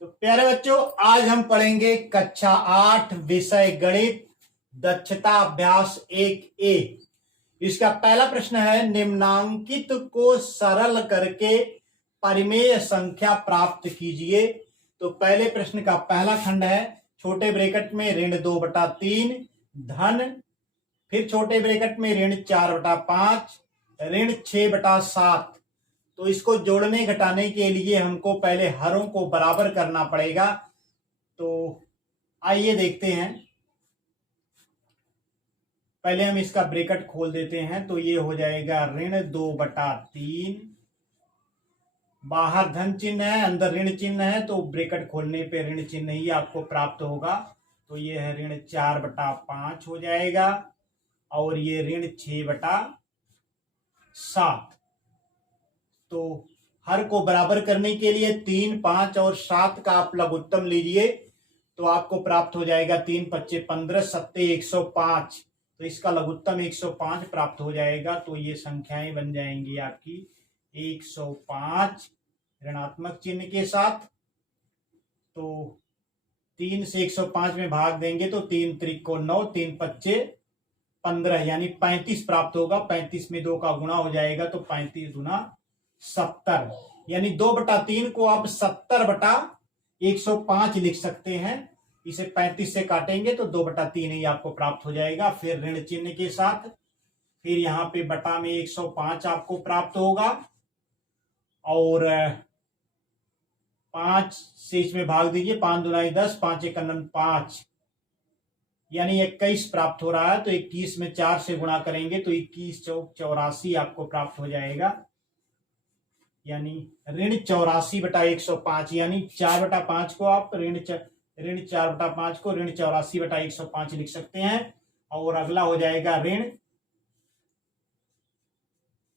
तो प्यारे बच्चों, आज हम पढ़ेंगे कक्षा 8 विषय गणित दक्षता अभ्यास 1A। इसका पहला प्रश्न है, निम्नांकित को सरल करके परिमेय संख्या प्राप्त कीजिए। तो पहले प्रश्न का पहला खंड है, छोटे ब्रैकेट में ऋण 2/3 धन, फिर छोटे ब्रैकेट में ऋण 4/5 ऋण 6/7। तो इसको जोड़ने घटाने के लिए हमको पहले हरों को बराबर करना पड़ेगा। तो आइए देखते हैं। पहले हम इसका ब्रैकेट खोल देते हैं। तो ये हो जाएगा ऋण 2/3, बाहर धन चिन्ह है, अंदर ऋण चिन्ह है, तो ब्रैकेट खोलने पे ऋण चिन्ह ही आपको प्राप्त होगा। तो ये है ऋण 4/5 हो जाएगा, और ये ऋण 6/7। तो हर को बराबर करने के लिए 3, 5 और 7 का आप लघुत्तम लीजिए, तो आपको प्राप्त हो जाएगा 3 × 5 = 15, 7 × 105। तो इसका लघुत्तम 105 प्राप्त हो जाएगा। तो ये संख्याएं बन जाएंगी आपकी 105 ऋणात्मक चिन्ह के साथ। तो 3 से 105 में भाग देंगे तो 3 × 3 = 9, 3 × 5 = 15 यानी 35 प्राप्त होगा। 35 में 2 का गुणा हो जाएगा, तो 35 × 70 यानी 2/3 को आप 70/105 लिख सकते हैं। इसे 35 से काटेंगे तो 2/3 ही आपको प्राप्त हो जाएगा। फिर ऋण चिन्ह के साथ, फिर यहाँ पे बटा में 105 आपको प्राप्त होगा, और 5 से इसमें भाग दीजिए, 5 × 2 = 10, 5 × 1 = 5 यानी 21 प्राप्त हो रहा है। तो 21 में 4 से गुणा करेंगे तो 21 × 4 = 84 आपको प्राप्त हो जाएगा। यानी ऋण 84/105 यानी 4/5 को आप ऋण 4/5 को ऋण 84/105 लिख सकते हैं। और अगला हो जाएगा ऋण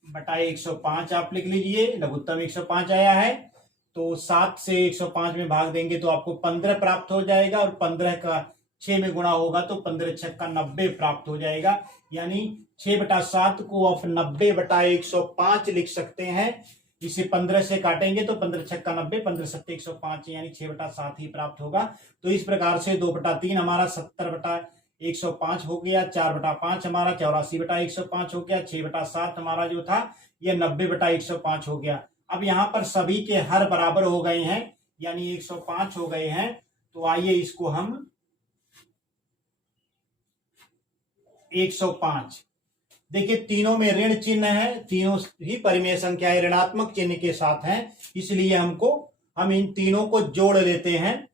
105 आप लिख लीजिए, लघुत्तम 105 आया है। तो 7 से 105 में भाग देंगे तो आपको 15 प्राप्त हो जाएगा, और 15 का 6 में गुणा होगा तो 15 × 6 = 90 प्राप्त हो जाएगा। यानी 6/7 को आप 90/105 लिख सकते हैं। इसे 15 से काटेंगे तो 15 × 6 = 90, 15 × 7 = 105 यानी 6/7 ही प्राप्त होगा। तो इस प्रकार से 2/3 हमारा 70/105 हो गया, 4/5 हमारा 84/105 हो गया, 6/7 हमारा जो था यह 90/105 हो गया। अब यहाँ पर सभी के हर बराबर हो गए हैं, यानी 105 हो गए हैं। तो आइए इसको हम 105, देखिए तीनों में ऋण चिन्ह है, तीनों ही परिमेय संख्याएं ऋणात्मक चिन्ह के साथ हैं, इसलिए हम इन तीनों को जोड़ लेते हैं,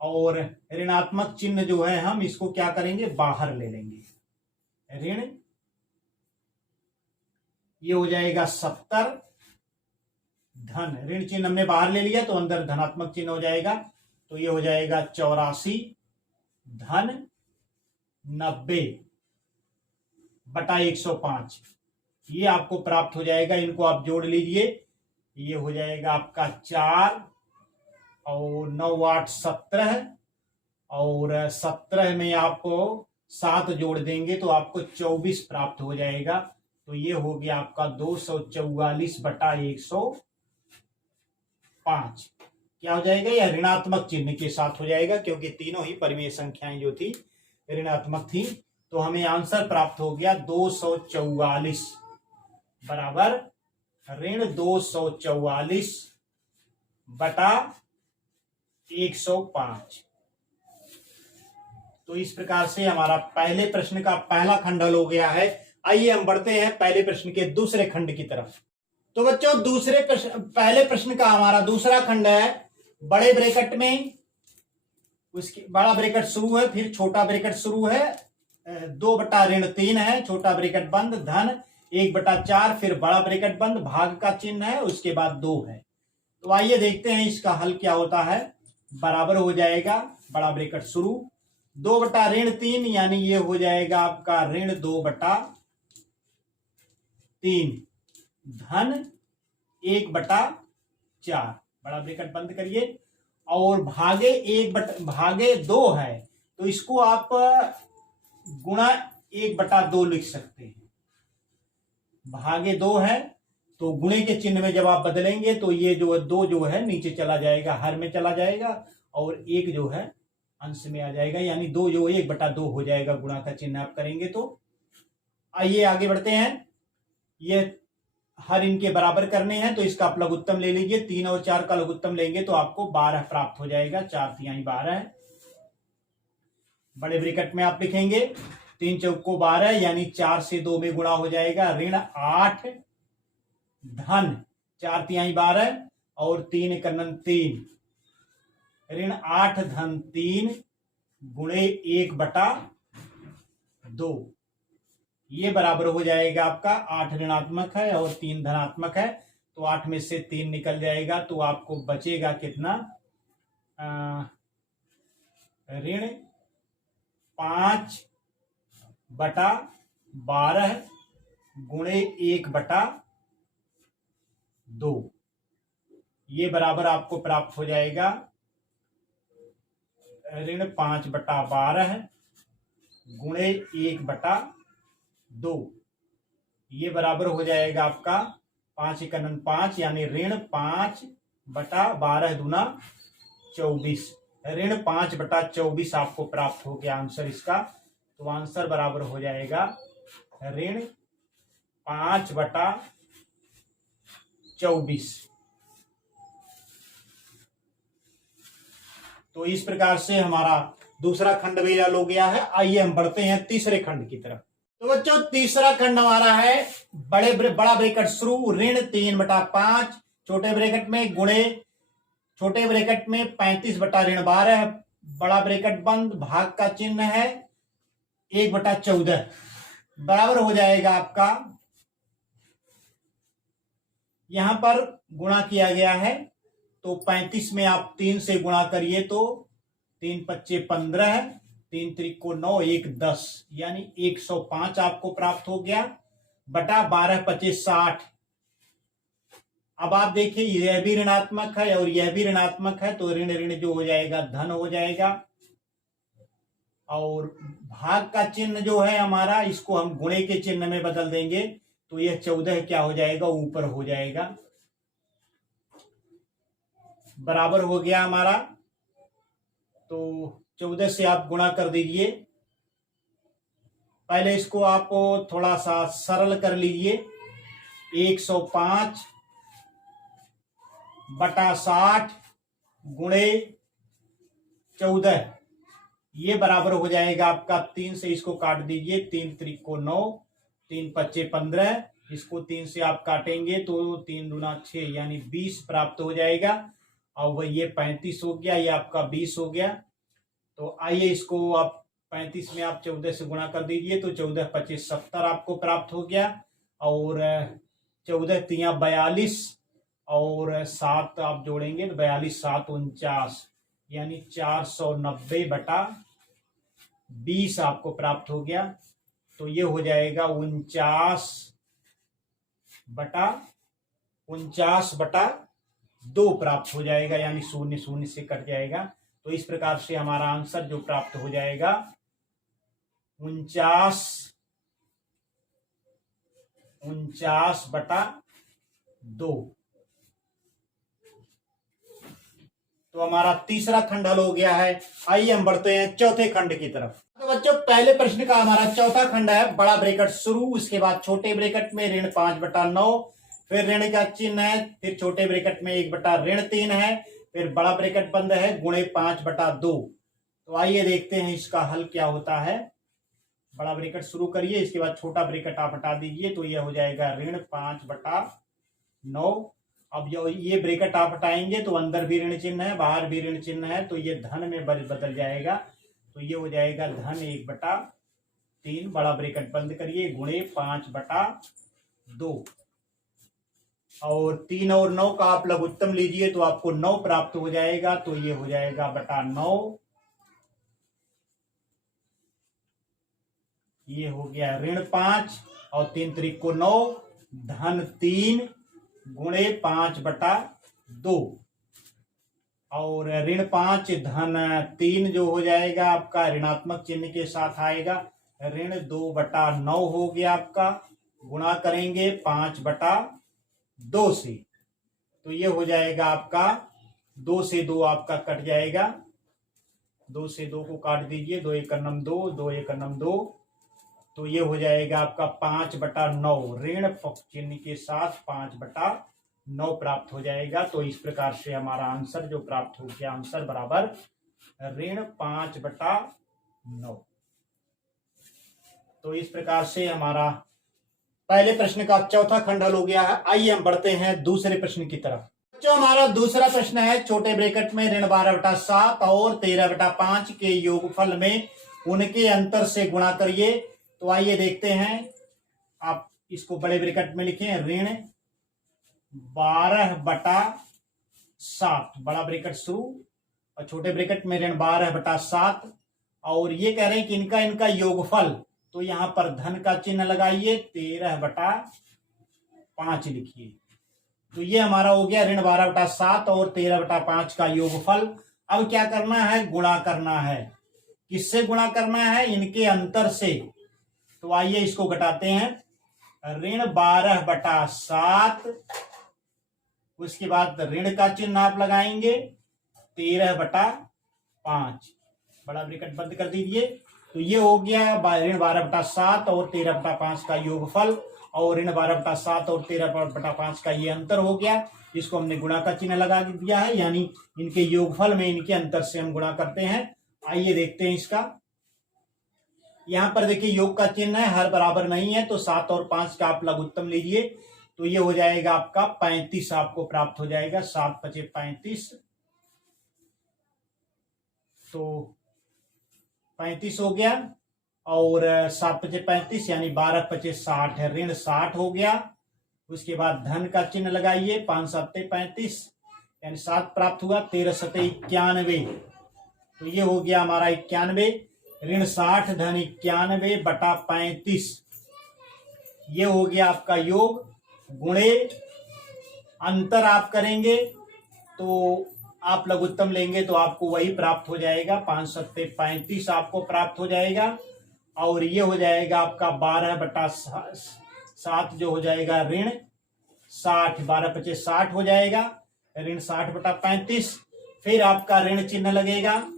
और ऋणात्मक चिन्ह जो है हम इसको क्या करेंगे, बाहर ले लेंगे। ऋण ये हो जाएगा 70, धन ऋण चिन्ह हमने बाहर ले लिया तो अंदर धनात्मक चिन्ह हो जाएगा। तो ये हो जाएगा 84 धन 90/105 ये आपको प्राप्त हो जाएगा। इनको आप जोड़ लीजिए, ये हो जाएगा आपका 4 और 9 8 17, और 17 में आपको 7 जोड़ देंगे तो आपको 24 प्राप्त हो जाएगा। तो ये हो गया आपका 244/105। क्या हो जाएगा, यह ऋणात्मक चिन्ह के साथ हो जाएगा, क्योंकि तीनों ही परिमेय संख्याएं जो थी ऋणात्मक थी। तो हमें आंसर प्राप्त हो गया 244 बराबर ऋण 244/105। तो इस प्रकार से हमारा पहले प्रश्न का पहला खंड हल हो गया है। आइए हम बढ़ते हैं पहले प्रश्न के दूसरे खंड की तरफ। तो बच्चों, पहले प्रश्न का हमारा दूसरा खंड है, बड़े ब्रैकेट में उसके बड़ा ब्रैकेट शुरू है, फिर छोटा ब्रैकेट शुरू है, 2/3 है, छोटा ब्रैकेट बंद, धन 1/4, फिर बड़ा ब्रैकेट बंद, भाग का चिन्ह है, उसके बाद 2 है। तो आइए देखते हैं इसका हल क्या होता है। बराबर हो जाएगा, बड़ा ब्रैकेट शुरू, 2/3 यानी ये हो जाएगा आपका ऋण 2/3 धन 1/4, बड़ा ब्रैकेट बंद करिए, और भागे 2 है, तो इसको आप गुणा 1/2 लिख सकते हैं। भागे 2 है तो गुणे के चिन्ह में जब आप बदलेंगे तो ये जो है 2 जो है नीचे चला जाएगा, हर में चला जाएगा, और 1 जो है अंश में आ जाएगा, यानी 2 जो 1/2 हो जाएगा गुणा का चिन्ह आप करेंगे तो। आइए आगे बढ़ते हैं। ये हर इनके बराबर करने हैं तो इसका आप लघुत्तम ले लीजिए। 3 और 4 का लघुत्तम लेंगे तो आपको 12 प्राप्त हो जाएगा। 4 तिहाई 12 है। बड़े ब्रैकेट में आप लिखेंगे 3 चौको 12, यानी 4 से 2 में गुणा हो जाएगा। ऋण 8 धन 4 तिहाई 12 और 3 कन्नन 3, ऋण 8 धन 3 गुणे 1/2, ये बराबर हो जाएगा आपका 8 ऋणात्मक है और 3 धनात्मक है, तो 8 में से 3 निकल जाएगा तो आपको बचेगा कितना, ऋण 5/12 गुणे 1/2, ये बराबर आपको प्राप्त हो जाएगा ऋण 5/12 गुणे 1/2, ये बराबर हो जाएगा आपका 5 एकनन 5, यानी ऋण 5/12 दूना 24, ऋण 5/24 आपको प्राप्त हो गया आंसर इसका। तो आंसर बराबर हो जाएगा ऋण 5/24। तो इस प्रकार से हमारा दूसरा खंड भी हल हो गया है। आइए हम बढ़ते हैं तीसरे खंड की तरफ। तो बच्चों तीसरा खंड हमारा है बड़ा ब्रैकेट शुरू, ऋण 3/5 छोटे ब्रैकेट में गुणे छोटे ब्रैकेट में 35/12, बड़ा ब्रैकेट बंद, भाग का चिन्ह है 1/14, बराबर हो जाएगा आपका, यहां पर गुणा किया गया है तो 35 में आप 3 से गुणा करिए तो 3 पच्चे 15, 3 त्रिको 9, 1 10, यानी 105 आपको प्राप्त हो गया, बटा 12 पच्चे 60। अब आप देखिए यह भी ऋणात्मक है और यह भी ऋणात्मक है, तो ऋण ऋण जो हो जाएगा धन हो जाएगा, और भाग का चिन्ह जो है हमारा इसको हम गुणे के चिन्ह में बदल देंगे तो यह 14 क्या हो जाएगा, ऊपर हो जाएगा, बराबर हो गया हमारा। तो 14 से आप गुणा कर दीजिए। पहले इसको आप थोड़ा सा सरल कर लीजिए, 105/60 गुणे 14, ये बराबर हो जाएगा आपका 3 से इसको काट दीजिए, 3 त्रिको 9, 3 पच्चे 15, इसको 3 से आप काटेंगे तो 3 दूना 6, यानी 20 प्राप्त हो जाएगा। और ये 35 हो गया, ये आपका 20 हो गया। तो आइए इसको आप 35 में आप 14 से गुणा कर दीजिए तो 14 पच्चे 70 आपको प्राप्त हो गया, और 14 तिया 42 और 7 आप जोड़ेंगे तो 42 7 49, यानी 490/20 आपको प्राप्त हो गया। तो ये हो जाएगा 49/2 प्राप्त हो जाएगा, यानी 0 0 से कट जाएगा। तो इस प्रकार से हमारा आंसर जो प्राप्त हो जाएगा 49/2। तो हमारा तीसरा खंड हल हो गया है। आइए हम बढ़ते हैं चौथे खंड की तरफ। तो बच्चों पहले प्रश्न का हमारा चौथा खंड है, बड़ा ब्रैकेट शुरू, उसके बाद छोटे ब्रैकेट में ऋण 5/9, फिर ऋण का चिन्ह है, फिर छोटे ब्रैकेट में 1/3 है, फिर बड़ा ब्रैकेट बंद है गुणे 5/2। तो आइए देखते हैं इसका हल क्या होता है। बड़ा ब्रैकेट शुरू करिए, इसके बाद छोटा ब्रैकेट आप हटा दीजिए तो यह हो जाएगा ऋण 5/9। अब ये ब्रैकेट आप हटाएंगे तो अंदर भी ऋण चिन्ह है, बाहर भी ऋण चिन्ह है, तो ये धन में बदल जाएगा, तो ये हो जाएगा धन 1/3, बड़ा ब्रैकेट बंद करिए गुणे 5/2, और 3 और 9 का आप लघुत्तम लीजिए तो आपको 9 प्राप्त हो जाएगा, तो ये हो जाएगा /9, ये हो गया ऋण 5 और 3 त्रिको 9 धन 3 गुणे 5/2, और ऋण 5 धन 3 जो हो जाएगा आपका ऋणात्मक चिन्ह के साथ आएगा, ऋण 2/9 हो गया आपका, गुणा करेंगे 5/2 2 से, तो ये हो जाएगा आपका 2 से 2 आपका कट जाएगा, 2 से 2 को काट दीजिए, 2 एक नम 2, 2 एक नम 2, तो ये हो जाएगा आपका 5/9, ऋण चिन्ह के साथ 5/9 प्राप्त हो जाएगा। तो इस प्रकार से हमारा आंसर जो प्राप्त हो गया, आंसर बराबर ऋण 5/9। तो इस प्रकार से हमारा पहले प्रश्न का चौथा खंड हल हो गया है। आइए हम बढ़ते हैं दूसरे प्रश्न की तरफ। जो हमारा दूसरा प्रश्न है, छोटे ब्रैकेट में ऋण 12/7 और 13/5 के योगफल में उनके अंतर से गुणा करिए। तो आइए देखते हैं, आप इसको बड़े ब्रैकेट में लिखें, ऋण 12/7 बड़ा ब्रैकेट शुरू और छोटे ब्रैकेट में ऋण 12/7, और ये कह रहे हैं कि इनका योगफल, तो यहां पर धन का चिन्ह लगाइए, 13/5 लिखिए। तो ये हमारा हो गया ऋण 12/7 और 13/5 का योगफल। अब क्या करना है, गुणा करना है। किससे गुणा करना है, इनके अंतर से। तो आइए इसको घटाते हैं, ऋण 12/7, उसके बाद ऋण का चिन्ह आप लगाएंगे 13/5, बड़ा ब्रैकेट बंद कर दीजिए। तो ये हो गया ऋण 12/7 और 13/5 का योगफल, और ऋण 12/7 और 13/5 का ये अंतर हो गया, इसको हमने गुणा का चिन्ह लगा दिया है, यानी इनके योगफल में इनके अंतर से हम गुणा करते हैं। आइए देखते हैं इसका। यहां पर देखिए योग का चिन्ह है, हर बराबर नहीं है, तो 7 और 5 का आप लघुत्तम लीजिए, तो ये हो जाएगा आपका 35 आपको प्राप्त हो जाएगा, 7×5 = 35, तो 35 हो गया, और 7×5 = 35 यानी 12×5 = 60 है, ऋण 60 हो गया। उसके बाद धन का चिन्ह लगाइए, 5×7 = 35 यानी 7 प्राप्त हुआ, 13×7 = 91, तो ये हो गया हमारा 91, ऋण 60 धन 91/35, ये हो गया आपका योग। गुणे अंतर आप करेंगे तो आप लघुत्तम लेंगे तो आपको वही प्राप्त हो जाएगा, 5×7 = 35 आपको प्राप्त हो जाएगा, और ये हो जाएगा आपका 12/7 जो हो जाएगा ऋण 60, 12×5 = 60 हो जाएगा, ऋण 60/35, फिर आपका ऋण चिन्ह लगेगा,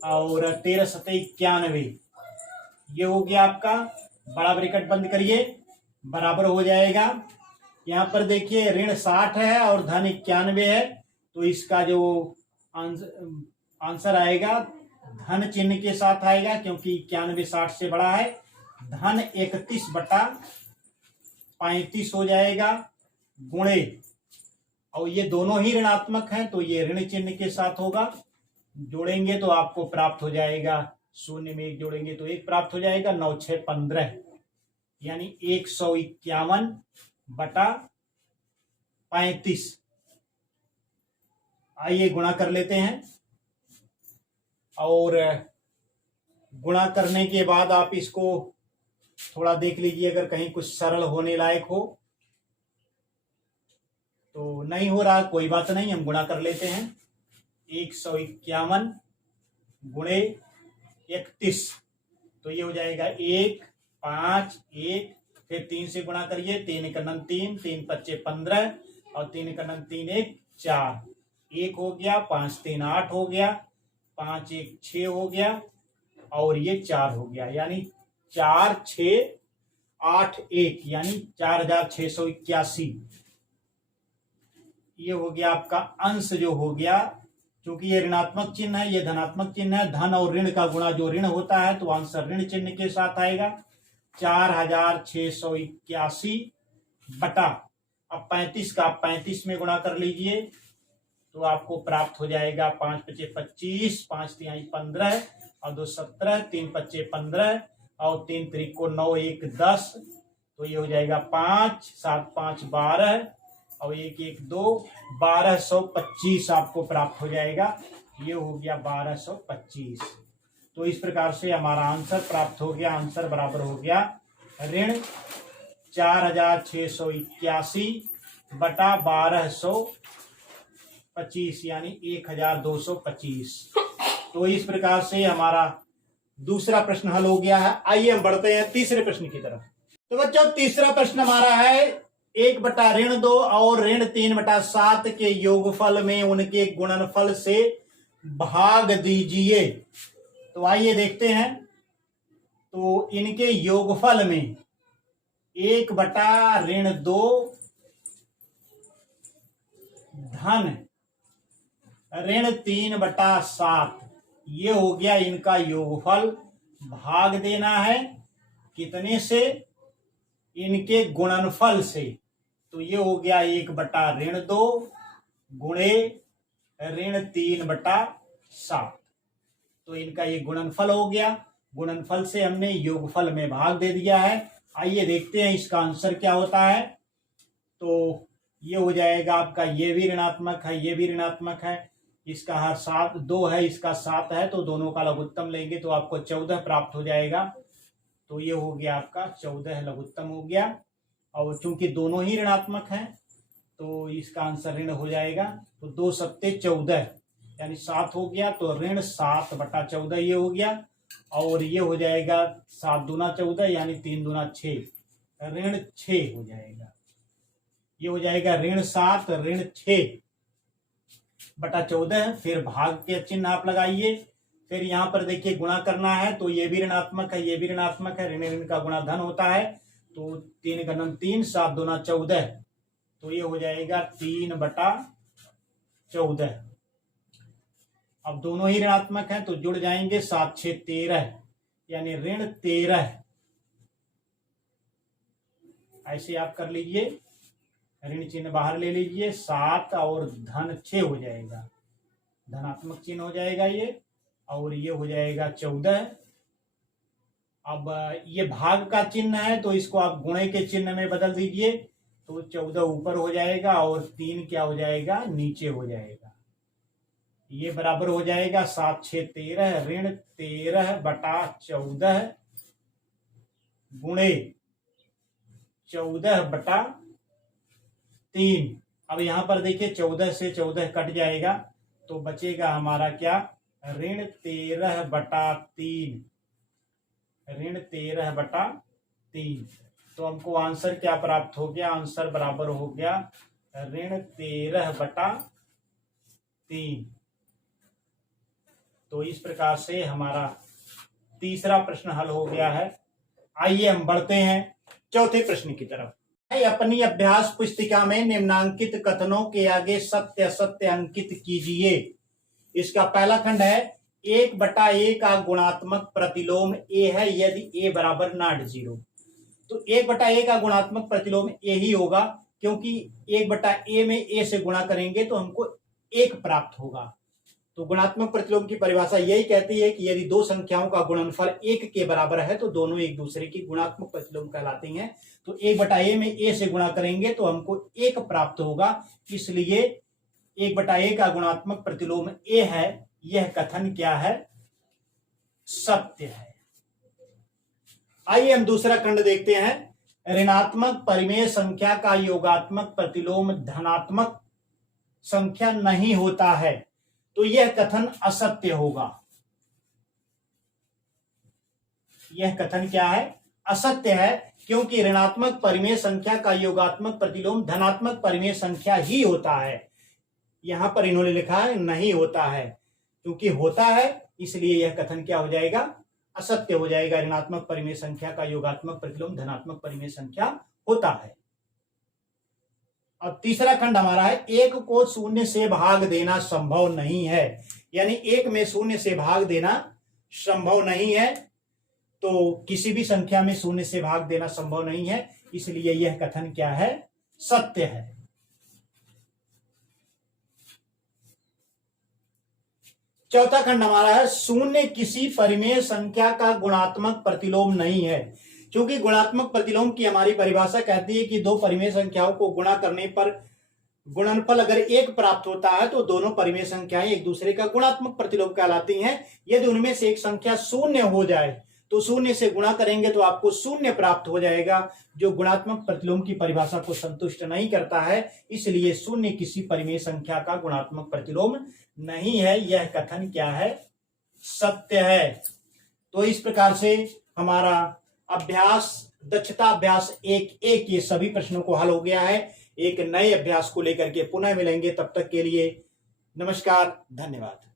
और 13×7 = 91, ये हो गया आपका, बड़ा ब्रैकेट बंद करिए, बराबर हो जाएगा। यहां पर देखिए ऋण 60 है और धन 91 है, तो इसका जो आंसर आएगा धन चिन्ह के साथ आएगा, क्योंकि 91 60 से बड़ा है, धन 31/35 हो जाएगा, गुणे, और ये दोनों ही ऋणात्मक हैं, तो ये ऋण चिन्ह के साथ होगा, जोड़ेंगे तो आपको प्राप्त हो जाएगा, 0 में 1 जोड़ेंगे तो 1 प्राप्त हो जाएगा, 9×6 = 15 यानी 151/35। आइए गुणा कर लेते हैं, और गुणा करने के बाद आप इसको थोड़ा देख लीजिए, अगर कहीं कुछ सरल होने लायक हो, तो नहीं हो रहा कोई बात नहीं, हम गुणा कर लेते हैं, 151 गुणे 31, तो ये हो जाएगा 1, 5, 1, फिर 3 से गुणा करिए, 3 × 9 = 3, 3×5 = 15, और 3 × 9 = 3 = 4, 1 हो गया, 5 × 3 = 8 हो गया, 5 × 1 = 6 हो गया, और ये 4 हो गया, यानी 4, 6, 8, 1 यानी 4681, ये हो गया आपका अंश जो हो गया, क्योंकि ये ऋणात्मक चिन्ह है, ये धनात्मक चिन्ह है, धन और ऋण का गुणा जो ऋण होता है तो आंसर ऋण चिन्ह के साथ आएगा, 4681 बटा, अब 35 का 35 में गुणा कर लीजिए, तो आपको प्राप्त हो जाएगा 5×5 = 25, 5 × 3 = 15, और 2 = 17, 3×5 = 15, और 3 × 3 = 9, 1 = 10, तो ये हो जाएगा 5, 7 × 5 = 12, और 1 × 1 = 2, 1225 आपको प्राप्त हो जाएगा, ये हो गया 1225। तो इस प्रकार से हमारा आंसर प्राप्त हो गया, आंसर बराबर हो गया ऋण 4681 बटा 1225 यानी 1225। तो इस प्रकार से हमारा दूसरा प्रश्न हल हो गया है। आइए हम बढ़ते हैं तीसरे प्रश्न की तरफ। तो बच्चों तीसरा प्रश्न हमारा है, 1/2 और ऋण 3/7 के योगफल में उनके गुणनफल से भाग दीजिए। तो आइए देखते हैं। तो इनके योगफल में 1/2 धन ऋण 3/7 ये हो गया इनका योगफल। भाग देना है कितने से? इनके गुणनफल से। तो ये हो गया 1/2 गुणे ऋण 3/7। तो इनका ये गुणनफल हो गया। गुणनफल से हमने योगफल में भाग दे दिया है। आइए देखते हैं इसका आंसर क्या होता है। तो ये हो जाएगा आपका, ये भी ऋणात्मक है, ये भी ऋणात्मक है, इसका हर 2 है, इसका 7 है, तो दोनों का लघुत्तम लेंगे तो आपको 14 प्राप्त हो जाएगा। तो ये हो गया आपका 14 लघुत्तम हो गया। और चूंकि दोनों ही ऋणात्मक हैं तो इसका आंसर ऋण हो जाएगा। तो 2 सत्ते 14 यानी 7 हो गया। तो ऋण 7/14 ये हो गया। और ये हो जाएगा 7 दूना 14 यानी 3 दूना 6, ऋण 6 हो जाएगा। ये हो जाएगा ऋण 7 ऋण 6/14। फिर भाग के चिन्ह आप लगाइए। फिर यहाँ पर देखिए गुणा करना है। तो ये भी ऋणात्मक है, ये भी ऋणात्मक है, ऋण ऋण का गुणा धन होता है। तो 3 गुणन 3, 7 दूना 14, तो ये हो जाएगा 3/14। अब दोनों ही ऋणात्मक हैं तो जुड़ जाएंगे, 7 6 13 यानी ऋण 13। ऐसे आप कर लीजिए, ऋण चिन्ह बाहर ले लीजिए, 7 और धन 6 हो जाएगा, धनात्मक चिन्ह हो जाएगा ये। और ये हो जाएगा 14। अब ये भाग का चिन्ह है तो इसको आप गुणे के चिन्ह में बदल दीजिए। तो 14 ऊपर हो जाएगा और 3 क्या हो जाएगा? नीचे हो जाएगा। ये बराबर हो जाएगा 7 6 13 ऋण 13/14 गुणे 14/3। अब यहां पर देखिए 14 से 14 कट जाएगा तो बचेगा हमारा क्या? ऋण 13/3, ऋण 13/3। तो हमको आंसर क्या प्राप्त हो गया? आंसर बराबर हो गया ऋण 13/3। तो इस प्रकार से हमारा तीसरा प्रश्न हल हो गया है। आइए हम बढ़ते हैं चौथे प्रश्न की तरफ। अपनी अभ्यास पुस्तिका में निम्नांकित कथनों के आगे सत्य असत्य अंकित कीजिए। इसका पहला खंड है 1/a का गुणात्मक प्रतिलोम a है यदि a बराबर नॉट 0। तो 1/a का गुणात्मक प्रतिलोम a ही होगा, क्योंकि 1/a में a से गुणा करेंगे तो हमको 1 प्राप्त होगा। तो गुणात्मक प्रतिलोम की परिभाषा यही कहती है कि यदि दो संख्याओं का गुणनफल 1 के बराबर है तो दोनों एक दूसरे की गुणात्मक प्रतिलोम कहलाती हैं। तो 1/a में a से गुणा करेंगे तो हमको 1 प्राप्त होगा, इसलिए 1/a का गुणात्मक प्रतिलोम a है। यह कथन क्या है? सत्य है। आइए हम दूसरा खंड देखते हैं। ऋणात्मक परिमेय संख्या का योगात्मक प्रतिलोम धनात्मक संख्या नहीं होता है, तो यह कथन असत्य होगा। यह कथन क्या है? असत्य है, क्योंकि ऋणात्मक परिमेय संख्या का योगात्मक प्रतिलोम धनात्मक परिमेय संख्या ही होता है। यहां पर इन्होंने लिखा है नहीं होता है, क्योंकि होता है इसलिए यह कथन क्या हो जाएगा? असत्य हो जाएगा। ऋणात्मक परिमेय संख्या का योगात्मक प्रतिलोम धनात्मक परिमेय संख्या होता है। अब तीसरा खंड हमारा है 1 को 0 से भाग देना संभव नहीं है, यानी 1 में 0 से भाग देना संभव नहीं है। तो किसी भी संख्या में 0 से भाग देना संभव नहीं है, इसलिए यह कथन क्या है? सत्य है। चौथा खंड हमारा है 0 किसी परिमेय संख्या का गुणात्मक प्रतिलोम नहीं है। क्योंकि गुणात्मक प्रतिलोम की हमारी परिभाषा कहती है कि दो परिमेय संख्याओं को गुणा करने पर गुणनफल अगर 1 प्राप्त होता है तो दोनों परिमेय संख्याएं एक दूसरे का गुणात्मक प्रतिलोम कहलाती हैं। यदि उनमें से एक संख्या 0 हो जाए तो 0 से गुणा करेंगे तो आपको 0 प्राप्त हो जाएगा, जो गुणात्मक प्रतिलोम की परिभाषा को संतुष्ट नहीं करता है। इसलिए 0 किसी परिमेय संख्या का गुणात्मक प्रतिलोम नहीं है। यह कथन क्या है? सत्य है। तो इस प्रकार से हमारा अभ्यास दक्षता अभ्यास 1-1 ये सभी प्रश्नों को हल हो गया है। एक नए अभ्यास को लेकर के पुनः मिलेंगे, तब तक के लिए नमस्कार, धन्यवाद।